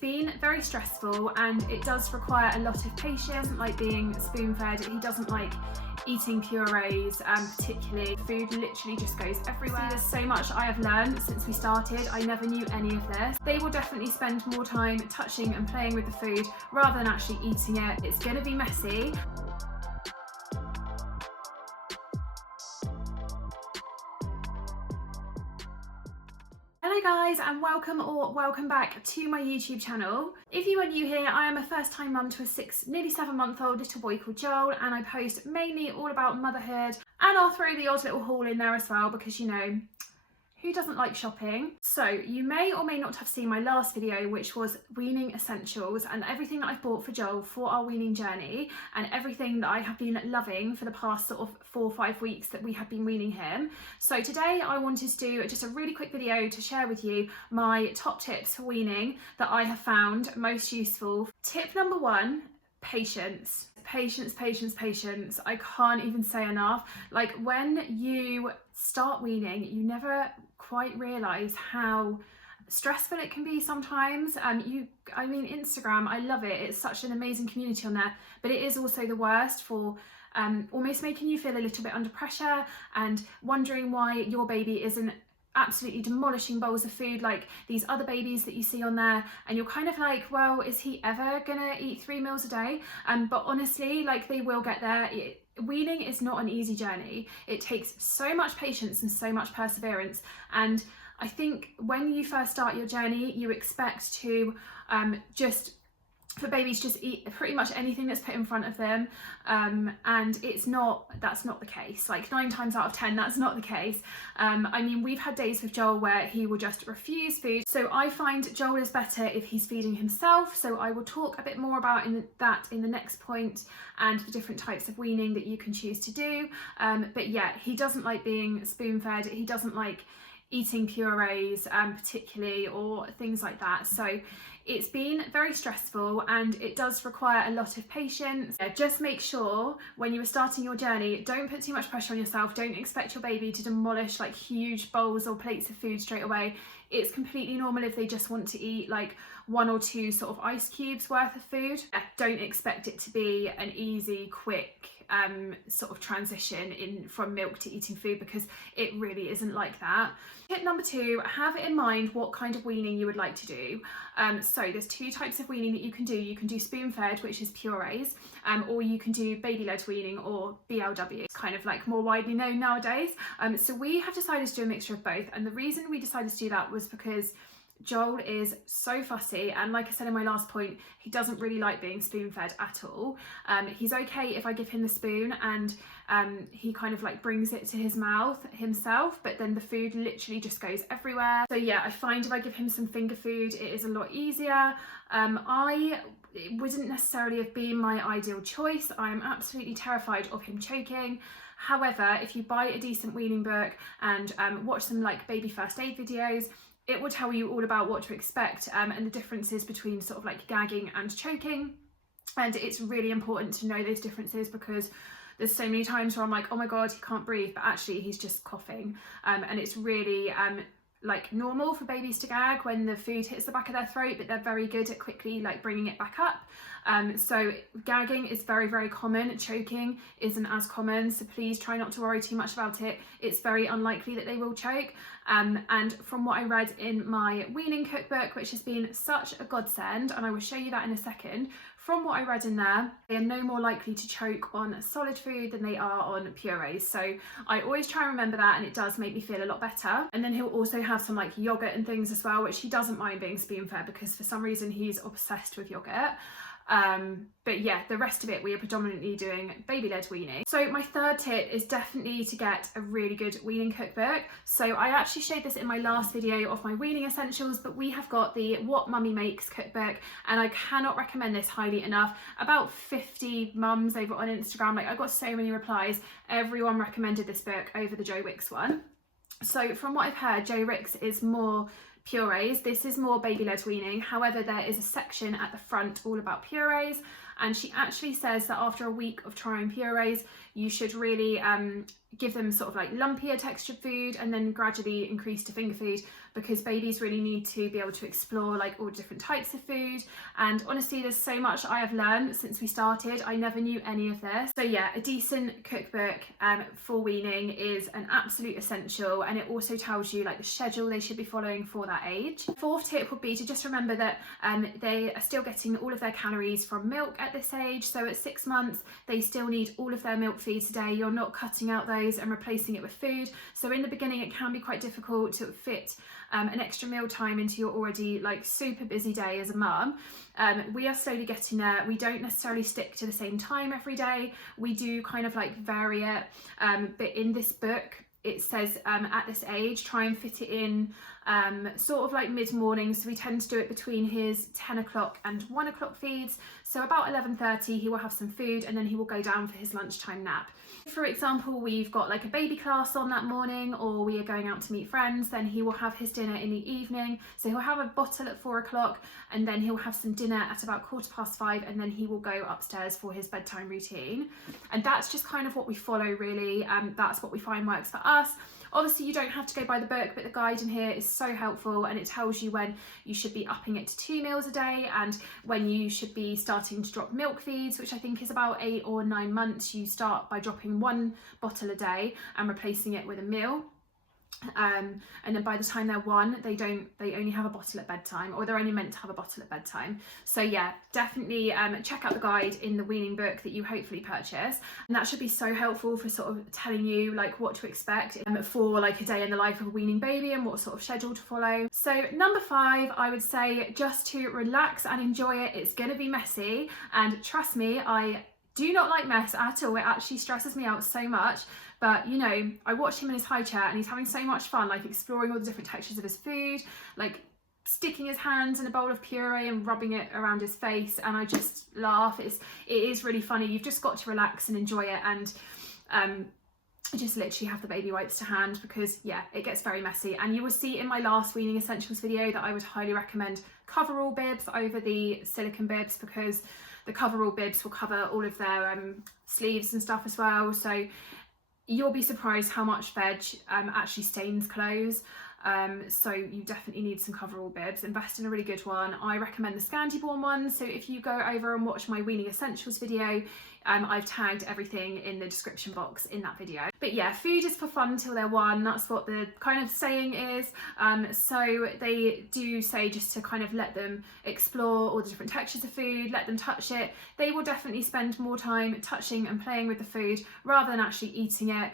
been very stressful and it does require a lot of patience. He doesn't like being spoon-fed, he doesn't like eating purees, particularly. Food literally just goes everywhere. There's so much I have learned since we started. I never knew any of this. They will definitely spend more time touching and playing with the food rather than actually eating it. It's going to be messy. Hello guys, and welcome back to my YouTube channel. If you are new here, I am a first time mum to a nearly 7-month-old little boy called Joel, and I post mainly all about motherhood, and I'll throw the odd little haul in there as well because, you know, who doesn't like shopping? So you may or may not have seen my last video, which was weaning essentials and everything that I've bought for Joel for our weaning journey and everything that I have been loving for the past sort of 4 or 5 weeks that we have been weaning him. So today I wanted to do just a really quick video to share with you my top tips for weaning that I have found most useful. Tip number 1, patience. Patience. I can't even say enough. Like, when you start weaning, you never quite realise how stressful it can be sometimes. I mean, Instagram, I love it. It's such an amazing community on there, but it is also the worst for almost making you feel a little bit under pressure and wondering why your baby isn't absolutely demolishing bowls of food like these other babies that you see on there, and you're kind of like, well, is he ever gonna eat 3 meals a day? But honestly, like, they will get there. Weaning is not an easy journey. It takes so much patience and so much perseverance, and I think when you first start your journey, you expect to for babies just eat pretty much anything that's put in front of them, and that's not the case. Like 9 times out of 10, that's not the case. I mean, we've had days with Joel where he will just refuse food, so I find Joel is better if he's feeding himself, so I will talk a bit more about that in the next point, and the different types of weaning that you can choose to do. But yeah, he doesn't like being spoon-fed, he doesn't like eating purees particularly, or things like that. So it's been very stressful and it does require a lot of patience. Just make sure when you are starting your journey, don't put too much pressure on yourself. Don't expect your baby to demolish like huge bowls or plates of food straight away. It's completely normal if they just want to eat like 1 or 2 sort of ice cubes worth of food. Don't expect it to be an easy, quick sort of transition from milk to eating food, because it really isn't like that. Tip number 2, have in mind what kind of weaning you would like to do. So there's 2 types of weaning that you can do. You can do spoon-fed, which is purees, or you can do baby-led weaning, or BLW. It's kind of like more widely known nowadays. So we have decided to do a mixture of both, and the reason we decided to do that was because Joel is so fussy, and like I said in my last point, he doesn't really like being spoon-fed at all. He's okay if I give him the spoon and he kind of like brings it to his mouth himself, but then the food literally just goes everywhere. So yeah, I find if I give him some finger food, it is a lot easier. It wouldn't necessarily have been my ideal choice. I am absolutely terrified of him choking. However, if you buy a decent weaning book and watch some like baby first aid videos, it will tell you all about what to expect and the differences between sort of like gagging and choking. And it's really important to know those differences, because there's so many times where I'm like, oh my god, he can't breathe, but actually he's just coughing. And it's really like normal for babies to gag when the food hits the back of their throat, but they're very good at quickly like bringing it back up. So gagging is very, very common. Choking isn't as common, so please try not to worry too much about it. It's very unlikely that they will choke. And from what I read in my weaning cookbook, which has been such a godsend, and I will show you that in a second, from what I read in there, they are no more likely to choke on solid food than they are on purees. So I always try and remember that, and it does make me feel a lot better. And then he'll also have some like yogurt and things as well, which he doesn't mind being spoon-fed, because for some reason he's obsessed with yogurt. But yeah, the rest of it we are predominantly doing baby-led weaning. So my 3rd tip is definitely to get a really good weaning cookbook. So I actually showed this in my last video of my weaning essentials, but we have got the What Mummy Makes cookbook, and I cannot recommend this highly enough. About 50 mums over on Instagram, like I got so many replies, everyone recommended this book over the Joe Wicks one. So from what I've heard, Joe Wicks is more purees. This is more baby-led weaning. However, there is a section at the front all about purees, and she actually says that after a week of trying purees, you should really give them sort of like lumpier textured food and then gradually increase to finger food, because babies really need to be able to explore like all different types of food. And honestly, there's so much I have learned since we started. I never knew any of this. So yeah, a decent cookbook for weaning is an absolute essential, and it also tells you like the schedule they should be following for that age. Fourth tip would be to just remember that they are still getting all of their calories from milk at this age. So at 6 months, they still need all of their milk feeds a day. You're not cutting out those and replacing it with food. So in the beginning, it can be quite difficult to fit an extra meal time into your already like super busy day as a mum. We are slowly getting there. We don't necessarily stick to the same time every day. We do kind of like vary it. But in this book, it says at this age, try and fit it in sort of like mid-morning. So we tend to do it between his 10 o'clock and 1 o'clock feeds. So about 11:30, he will have some food and then he will go down for his lunchtime nap. For example, we've got like a baby class on that morning, or we are going out to meet friends, then he will have his dinner in the evening. So he'll have a bottle at 4 o'clock and then he'll have some dinner at about 5:15, and then he will go upstairs for his bedtime routine. And that's just kind of what we follow really. That's what we find works for us. Obviously, you don't have to go by the book, but the guide in here is so helpful, and it tells you when you should be upping it to 2 meals a day and when you should be starting to drop milk feeds, which I think is about 8 or 9 months. You start by dropping 1 bottle a day and replacing it with a meal. And then by the time they're 1, they only have a bottle at bedtime, or they're only meant to have a bottle at bedtime. So yeah, definitely check out the guide in the weaning book that you hopefully purchase, and that should be so helpful for sort of telling you like what to expect for like a day in the life of a weaning baby and what sort of schedule to follow. So number 5, I would say just to relax and enjoy it. It's going to be messy, and trust me, I do not like mess at all. It actually stresses me out so much. But you know, I watch him in his high chair and he's having so much fun, like exploring all the different textures of his food, like sticking his hands in a bowl of puree and rubbing it around his face, and I just laugh. It is really funny. You've just got to relax and enjoy it, and just literally have the baby wipes to hand, because yeah, it gets very messy. And you will see in my last weaning essentials video that I would highly recommend coverall bibs over the silicone bibs, because the coverall bibs will cover all of their sleeves and stuff as well. So you'll be surprised how much veg actually stains clothes. So you definitely need some coverall bibs. Invest in a really good one. I recommend the Scandiborn one. So if you go over and watch my weaning essentials video, I've tagged everything in the description box in that video. But yeah, food is for fun till they're 1. That's what the kind of saying is. So they do say just to kind of let them explore all the different textures of food, let them touch it. They will definitely spend more time touching and playing with the food rather than actually eating it.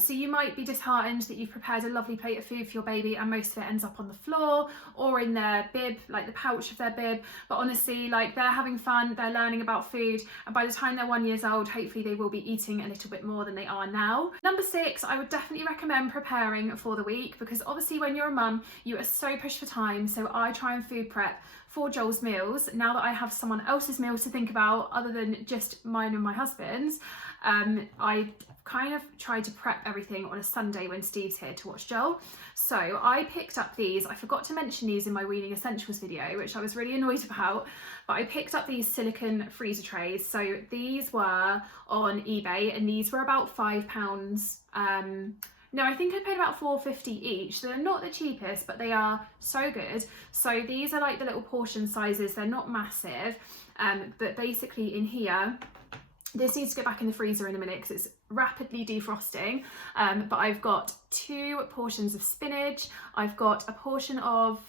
So you might be disheartened that you've prepared a lovely plate of food for your baby and most of it ends up on the floor or in their bib, like the pouch of their bib. But honestly, like, they're having fun, they're learning about food, and by the time they're 1 year old, hopefully they will be eating a little bit more than they are now. Number 6, I would definitely recommend preparing for the week, because obviously when you're a mum, you are so pushed for time. So I try and food prep for Joel's meals now that I have someone else's meals to think about other than just mine and my husband's. I kind of tried to prep everything on a Sunday when Steve's here to watch Joel. So I picked up these. I forgot to mention these in my weaning essentials video, which I was really annoyed about, but I picked up these silicone freezer trays. So these were on eBay and these were about £5. No, I think I paid about $4.50 each. So they're not the cheapest, but they are so good. So these are like the little portion sizes. They're not massive, but basically in here, this needs to go back in the freezer in a minute because it's rapidly defrosting. But I've got 2 portions of spinach. I've got a portion of,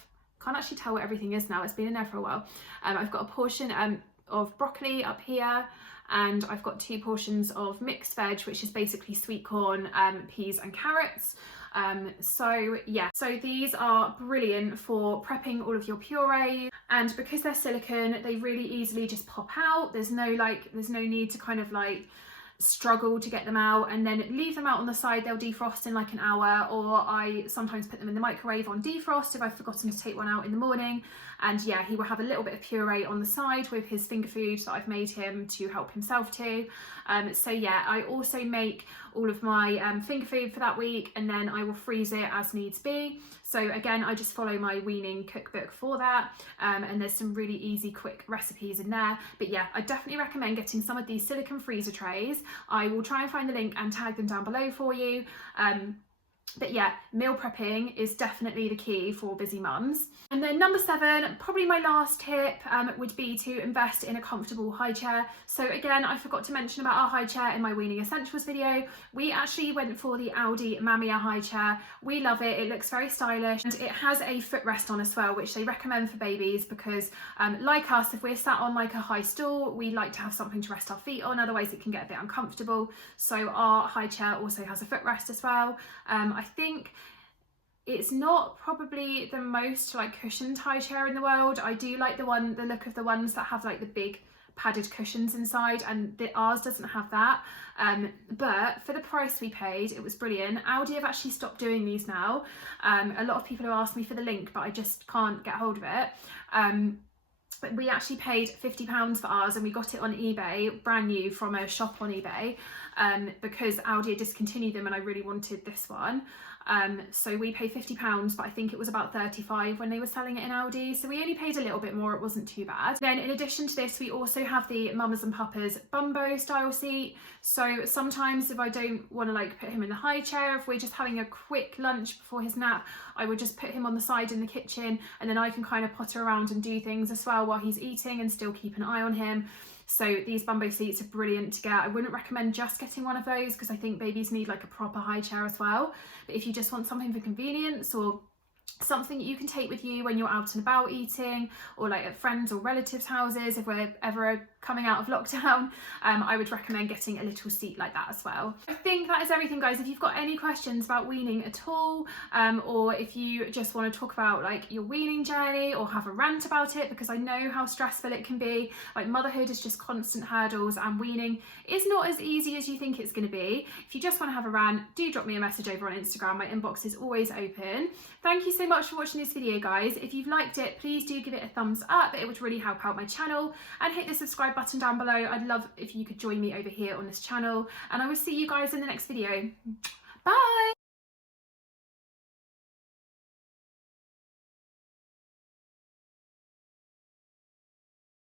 can't actually tell what everything is now. It's been in there for a while. I've got a portion of broccoli up here. And I've got 2 portions of mixed veg, which is basically sweet corn, peas and carrots. So yeah, so these are brilliant for prepping all of your puree, and because they're silicone, they really easily just pop out. There's no need to kind of like struggle to get them out, and then leave them out on the side. They'll defrost in like an hour, or I sometimes put them in the microwave on defrost if I've forgotten to take one out in the morning, and yeah, he will have a little bit of puree on the side with his finger food that I've made him to help himself to. So yeah, I also make all of my finger food for that week, and then I will freeze it as needs be. So again, I just follow my Weaning cookbook for that, and there's some really easy quick recipes in there. But yeah, I definitely recommend getting some of these silicone freezer trays. I will try and find the link and tag them down below for you. But yeah, meal prepping is definitely the key for busy mums. And then number 7, probably my last tip, would be to invest in a comfortable high chair. So again, I forgot to mention about our high chair in my Weaning Essentials video. We actually went for the Aldi Mamiya high chair. We love it, it looks very stylish, and it has a footrest on as well, which they recommend for babies because like us, if we're sat on like a high stool, we like to have something to rest our feet on, otherwise it can get a bit uncomfortable. So our high chair also has a footrest as well. I think it's not probably the most like cushioned high chair in the world. I do like the look of the ones that have like the big padded cushions inside, and ours doesn't have that. But for the price we paid, it was brilliant. Aldi have actually stopped doing these now. A lot of people have asked me for the link, but I just can't get hold of it. But we actually paid £50 for ours, and we got it on eBay, brand new from a shop on eBay, because Aldi had discontinued them and I really wanted this one. So we paid £50, but I think it was about 35 when they were selling it in Aldi. So we only paid a little bit more, it wasn't too bad. Then in addition to this, we also have the Mamas and Papas Bumbo style seat. So sometimes if I don't want to like put him in the high chair, if we're just having a quick lunch before his nap, I would just put him on the side in the kitchen, and then I can kind of potter around and do things as well while he's eating and still keep an eye on him. So these Bumbo seats are brilliant to get. I wouldn't recommend just getting one of those because I think babies need like a proper high chair as well. But if you just want something for convenience, or something you can take with you when you're out and about eating, or like at friends or relatives' houses if we're ever coming out of lockdown, I would recommend getting a little seat like that as well. I think that is everything, guys. If you've got any questions about weaning at all, or if you just want to talk about like your weaning journey or have a rant about it, because I know how stressful it can be, like motherhood is just constant hurdles, and weaning is not as easy as you think it's going to be. If you just want to have a rant, do drop me a message over on Instagram. My inbox is always open. Thank you so much for watching this video, guys. If you've liked it, please do give it a thumbs up. It would really help out my channel, and hit the subscribe button down below. I'd love if you could join me over here on this channel, and I will see you guys in the next video. Bye.